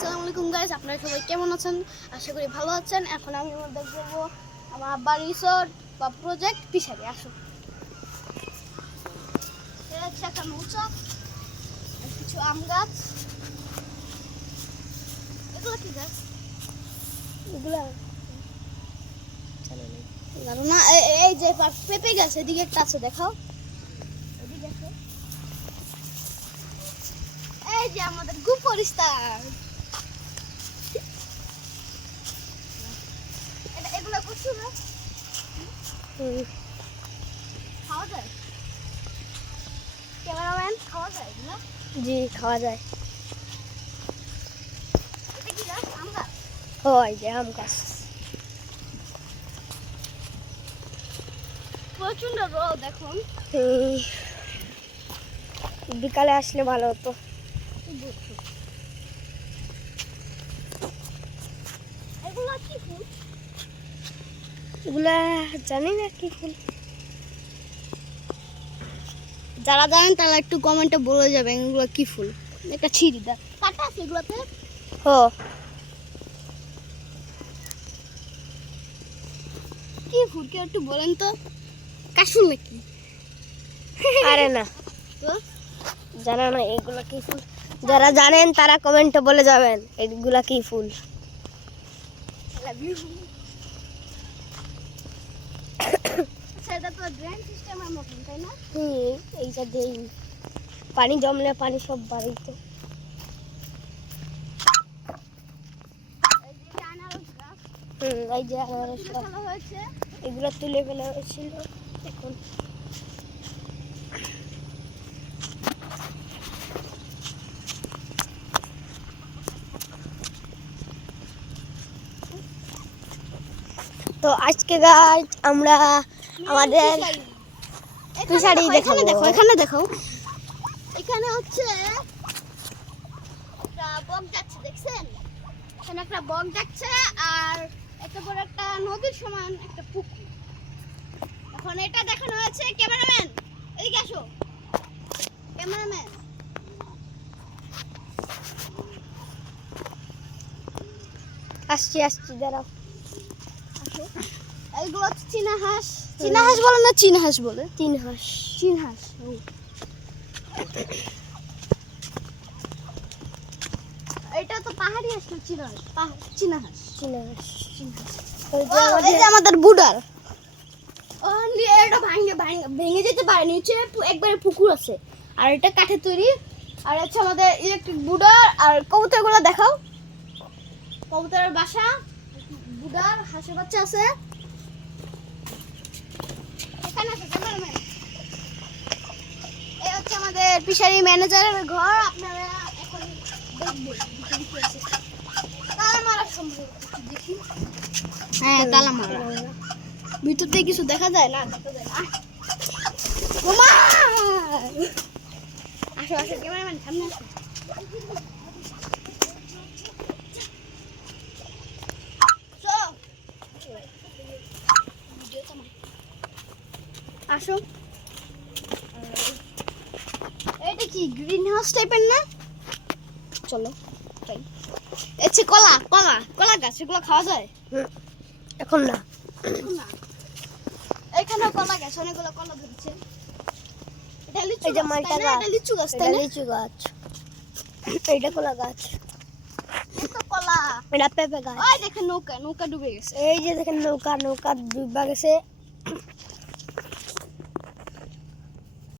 আসসালামু আলাইকুম গাইস, আপনারা সবাই কেমন আছেন? আশা করি ভালো আছেন। এখন আমি দেখব আমার বাড়ি রিসোর্ট বা প্রজেক্ট পিছাবে। আসো, এটা হচ্ছে একটা মৌচাক, কিছু আম গাছ। এগুলো কি গাছ? এগুলো জানো না। এই যে পেঁপে গাছ, এদিকে একটা আছে, দেখাও। এদিকে আছে, এই যে আমাদের গুপরিস্তান। এগুলো কচু গাছ, খাওয়া যায়? ক্যামেরাম্যান, খাওয়া যায় না? জি খাওয়া যায়। এটা কি গাছ? আম গাছ। হয় যে আম গাছ। প্রচন্ড রোদ এখন। বিকালে আসলে ভালো হতো। এগুলো কি ফুল? এগুলা জানি না কি ফুল। যারা জানেন তারা একটু কমেন্টে বলে যাবেন এগুলো কি ফুল। একটা ছিঁড়ি দা কাটা আছে এগুলোতে। হো কি ফুল কেউ একটু বলেন তো। কাশুল নাকি? আরে না, তো জানা না এগুলা কি ফুল। যারা জানেন তারা কমেন্টে বলে যাবেন এগুলা কি ফুল। আচ্ছা, এটা তো ড্রেন সিস্টেমের মতন, তাই না? এইটা দিয়ে পানি জমলে পানি সব বাড়িতে। এই যে এটা আনারস গাছ, এই যে আনারস তুলে গাছ। ফেলা হয়েছে। এগুলো তুলে ফেলা হয়েছিল এখন। তো আজকে গাছ আমরা আমাদের ফিশারি এখানে দেখো, এখানে দেখো, এখানে হচ্ছে একটা বক যাচ্ছে, দেখছেন? এখানে একটা বক যাচ্ছে আর একটা বড় একটা নদীর সমান একটা পুকুর। এখন এটা দেখানো হয়েছে। ক্যামেরাম্যান, এদিকে আসো। ক্যামেরাম্যান, আসছি দাঁড়াও। আসো। এইগুলো হচ্ছে চীনা হাঁস। চীনা হাঁস বলে না চীনা হাঁস বলে? তিন হাঁস। চীন হাঁস। এটা তো পাহাড়ি হাঁস না, চীনা হাঁস। চীনা হাঁস। চীনা হাঁস। এই যে আমাদের বুডার। এটা ভেঙে যেতে পারে, নিচে একবারে পুকুর আছে আর এটা কাঠের তৈরি। আর হচ্ছে আমাদের ইলেকট্রিক বুডার। আর কবুতরগুলো দেখাও, কবুতরের বাসা, বুডার, হাঁসের বাচ্চা আছে এখানে আছে। ক্যামেরাম্যান, এই হচ্ছে আমাদের ফিশারি ম্যানেজারের ঘর। আপনারা এখন দেখবেন ভিতরে কি আছে। তালা মারা সম্ভব, দেখি। হ্যাঁ, তালা মারা। ভিতর থেকে কিছু দেখা যায় না, দেখা যায় না। ওমা! আসো আসো, ক্যামেরাম্যান সামনে আসো। আসো। এটা কি গ্রিন হাউস টাইপের না? চলো যাই। এছে কলা কলা কলা গাছ, এগুলো খাওয়া যায়? এখন না। না, এখানে কলা গাছ, অনেকগুলো কলা ধরছে। এটা লিচু এই যে গাছ, মালটা তাই না? গাছ। এটা লিচু গাছ, এটা তাই না? লিচু গাছ। এইটা কলা গাছ। এই তো কলা। এটা পেঁপে গাছ। ওই দেখেন নৌকা, নৌকা ডুবে গেছে। এই যে দেখেন নৌকা ডুবা গেছে।